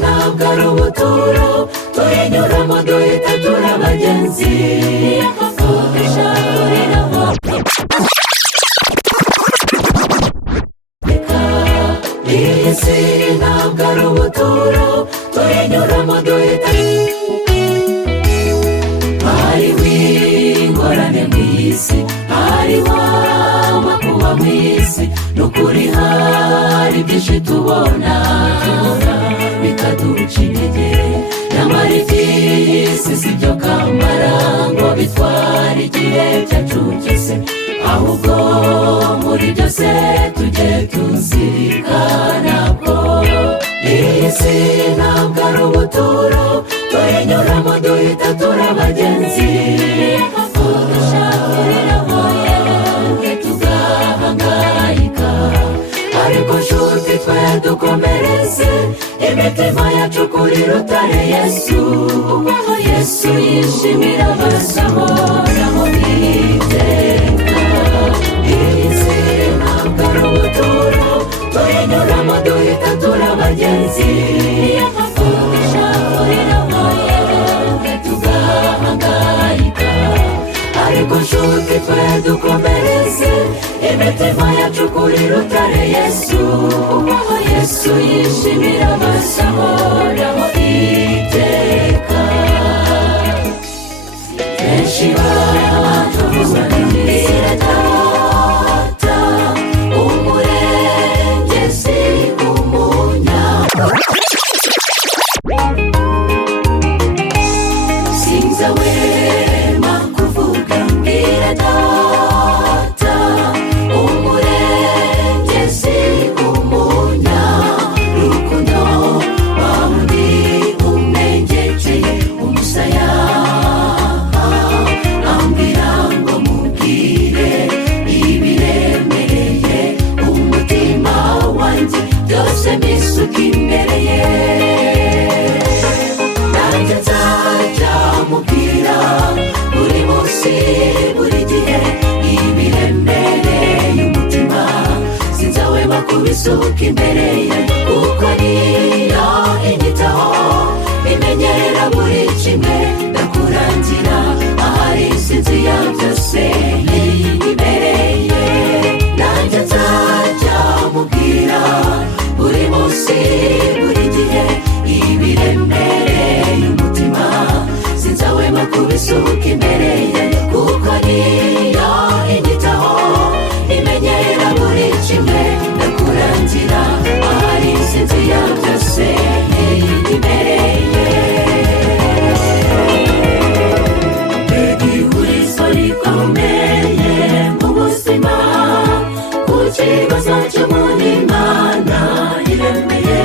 ntabwo ari ubuturo tuyinyuramo duhita turabagenzi iyi si ntabwo ari ubuturo tuyinyuramo duhita hariho ingorane mu isi hariho amakuba mu isi n'ukuri hari byinshi tubona bikaduca intege nyamara iby'isi si byo kamara ngo bitware igihe cyacu cyose ahubwo muri byose tujye tuzirikana ko iyi si ntabwo ari ubuturo tuyinyuramo duhita turabagenzi tugahangayika ariko nshuti twe dukomereze imitima yacu kuri rutare Yesu Yesu yishimira abasamo naho iteka iyi si ntabwo ari ubuturo tuyinyuramo duhita turabagenzi tugahangayika ariko nshuti twe dukomereze imitima yacu kuri rutare Yesu Yesu yishimira abasamo naho iteka benshi batuzanira data umurengezi sinzahwema kuvuga mbwira data umurengezi umunyarukundo wa wundi umengekeye umusaya ambwira ngo mubwire ibiremereye umutima wanjye byose mbisuka imbere ye nanjye nzajya mubwira buri munsi buri gihe ibiremereye umutima sinzahwema kubisuka imbere ye kuko niyo inyitaho imenyera buri kimwe ndakurangira ahari sinzi ya byose yibereye nanjye nzajya mubwira buri munsi buri gihe ibiremereye umutima sinzahwema kubisuka imbere ye kuko niyo inyitaho imenyera buri kimwe ndakurangira ahari sinzi ya byose yibereye mbega ihurizo rikomeye mu buzima ku kibazo cy'umuntu Imana iremeye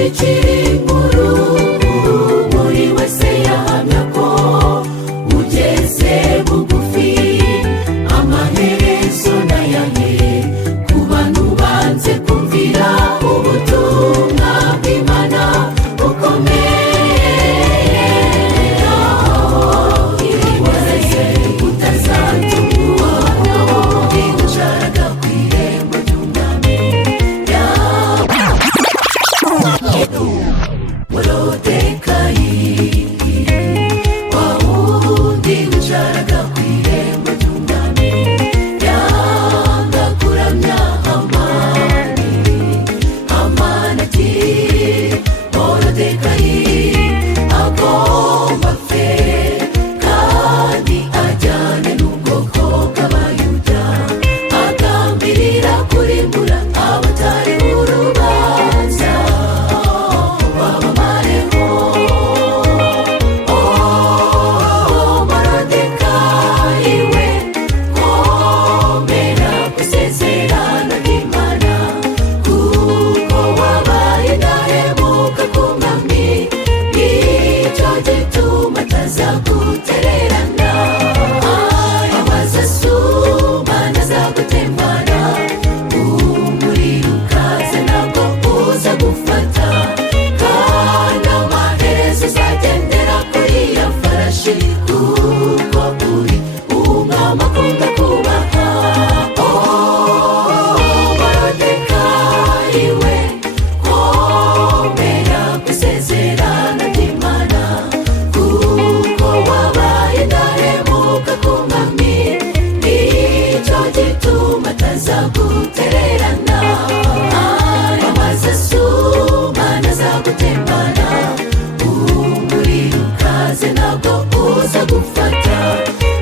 dutwikira inkuru, buri wese yahamya ko ugeze bugufi. Amaherezo n'ayahe ku bantu banze kumvira ubutumwa bw'Imana bukomeye. Ibaze utazatungurwa n'ubundi ushaka ku irembo ry'umwami. Morodekayi, wa wundi ushaka ku irembo ry'umwami, yanga kuramya Hamani. Hamani ati Morodekayi agomba apfe kandi ajyane n'ubwoko bw'Abayuda, agambirira kurimbura abatari urubanza babamareho. Morodekayi we, komera ku isezerano ry'Imana, kuko wabaye indahemuka ku mwami, nicyo gituma atazagutererana. Amazi asuma ntazagutembana, umuriro ukaze ntabwo uza gufata, kandi amaherezo uzagendera kuri iyo farashi, kuko uri umwami akunda kubaha. Morodekayi we, komera ku isezerano ry'Imana, kuko wabaye indahemuka ku mwami, nicyo gituma atazagutererana. Amazi asuma ntazagutembana, umuriro ukaze ntabwo uza gufata,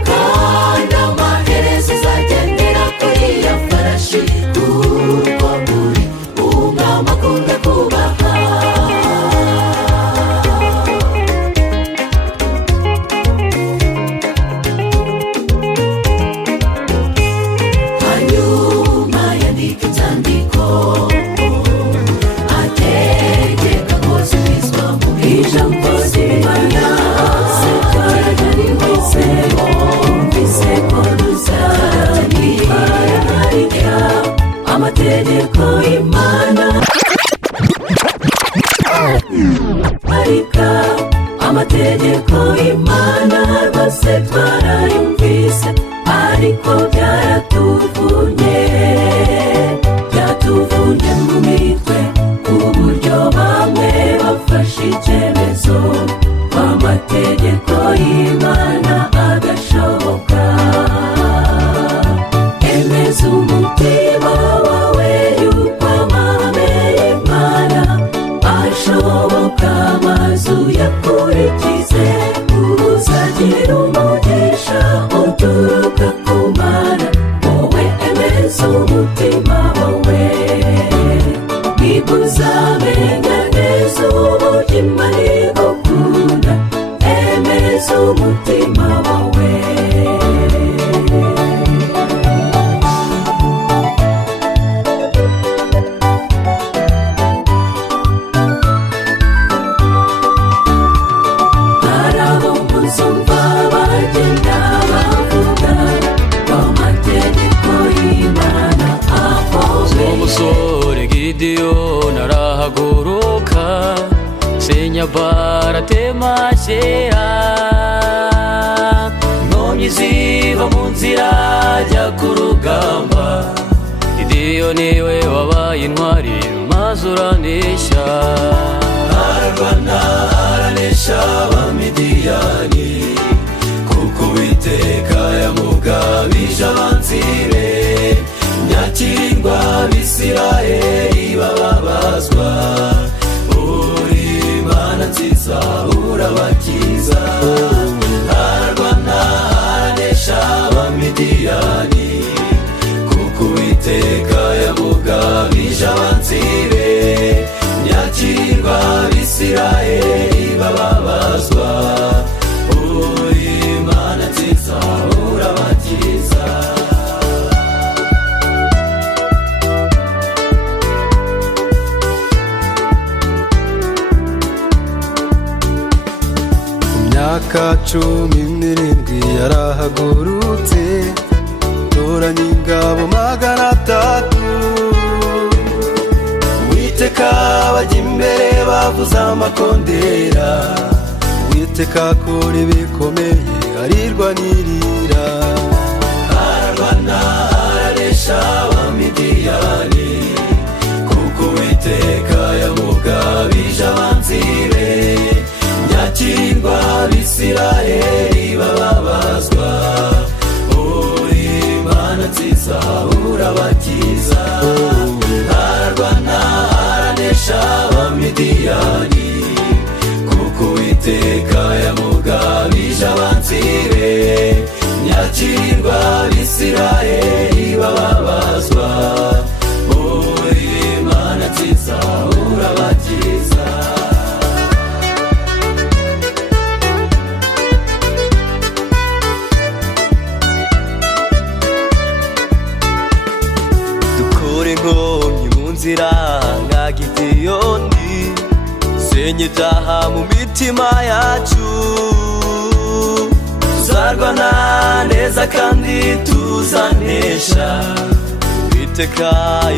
kandi amaherezo uzagendera kuri iyo farashi, kuko uri umwami akunda kubaha. Hanyuma yandika inzandiko, ategeka ko zibizwa mu ijambo ry'Imana. Sekaragariwese umvise ko ruzatangiharika amategeko y'Imana, arika amategeko y'Imana rwose twarayumvise, ariko byaratuvunnye mu mitwe, ku buryo bamwe bafashe icyemezo ko amategeko y'Imana agashoboka. Emeza umutima wawe yuko amahame y'Imana ashoboka, maze uyakurikize, uzagira umugisha uturuka ku Mana. Wowe emeza umutima wawe, nibwo uzamenya neza uburyo Imana igukunda. Emeza umutima wawe. Hari abo muzumva bagenda bavuga ko amategeko y'Imana akomeye. Umusore Gideyoni arahaguruka, senya baratema kera, inkomyi ziva mu nzira ajya ku rugamba. Gideyoni we wabaye intwari maze uranesha, ararwana aranesha Abamidiyani, kuko Uwiteka yamugabije abanzi be. Nyakirindwa Abisirayeli bababazwa, uri Imana nziza urabakiza. Ararwana aranesha Abamidiyani, kuko Uwiteka yamugabije abanzi be. Nyakirindwa Abisirayeli bababazwa, uri Imana nziza urabakiza. marayika 17 yarahagurutse toranya ingabo 300 Uwiteka bajya imbere bavuza amakondera Uwiteka akora ibikomeye arirwanirira ararwana aranesha abamidiyani kuko Uwiteka yamugabije abanzi be nyakirwa abisiraheli bababazwa uri Imana nziza urabakiza ararwana aranesha abamidiyani kuko Uwiteka yamugabije abanzi be nyakirwa abisiraheli bababazwa uri Imana nziza urabakiza dukore inkomyi mu nzira nka Gideyoni senye ibyaha mu mitima yacu tuzarwana neza kandi tuzanesha Uwiteka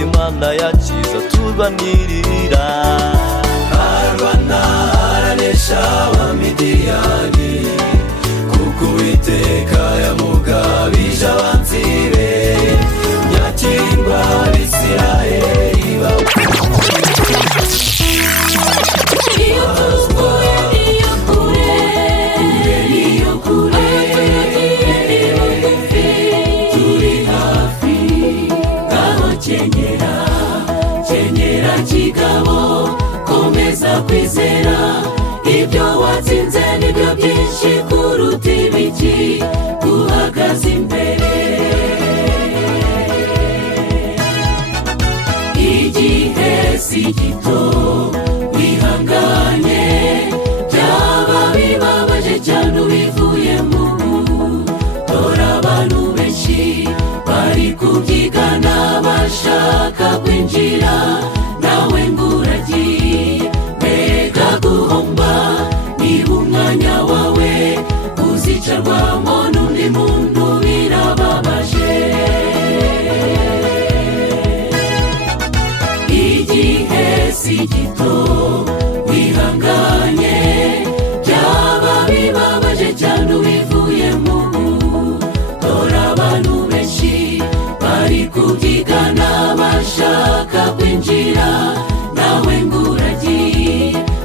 Imana yakiza turwanirira ararwana aranesha abamidiyani kuko Uwiteka yamugabije abanzi be nyakirwa abisiraheli kenyera kigabo komeza kwizera ibyo watsinze nibyo byinshi kuruta ibiki guhagaze imbere igihe si gito wihanganye byaba bibabaje cyane ubivuyemo dore abantu benshi bari kubyigana bashaka kwinjira nawe nguragiye mbega guhomba niba umwanya wawe uzicarwamo n'undi muntu birababaje igihe si gito wihanganye byaba bibabaje cyane ubivuyemo dore abantu benshi bari kubyigana bashaka kwinjira nawe nguragiye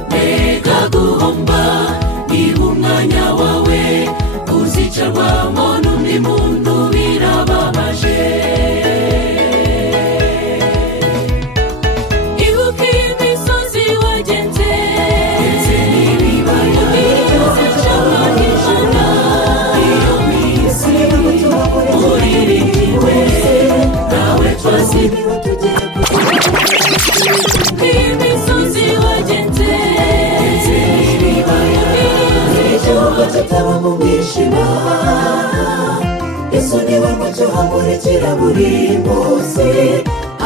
mbega guhomba niba umwanya wawe uzicarwamo n'undi muntu birababaje ibuka imisozi wagenze ndetse n'ibibaya bizacamo ijana iyo minsi uririwe nawe twaziriwe tugiye imisozi wagenze ndetse n'ibibaya igihugu kitaba mu mwijima Yesu niwe mucyo hamurikira buri munsi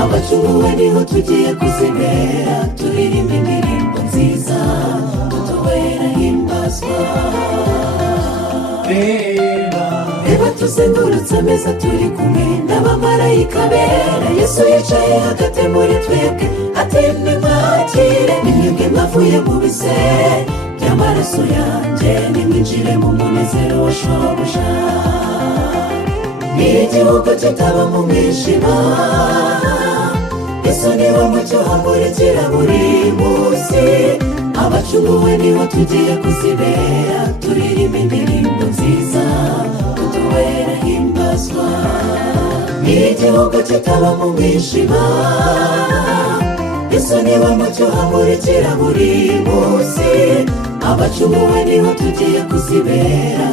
abacunguwe niho tugiye kuzibera turirimba indirimbo nziza tutubera himbazwa reba tuzengurutse ameza turi kumwe n'abamarayika bera Yesu yicaye hagati muri twebwe ati nimwakire nimwebwe mwavuye mu bise by'amaraso yanjye nimwinjire mu munezero wa shobuja igihugu kitaba mu mwijima Yesu niwe mucyo hamurikira buri munsi abacunguwe niho tugiye kuzibera turirimba indirimbo nziza tutubera himbazwa igihugu kitaba mu mwijima Yesu niwe mucyo hamurikira buri munsi abacunguwe niho tugiye kuzibera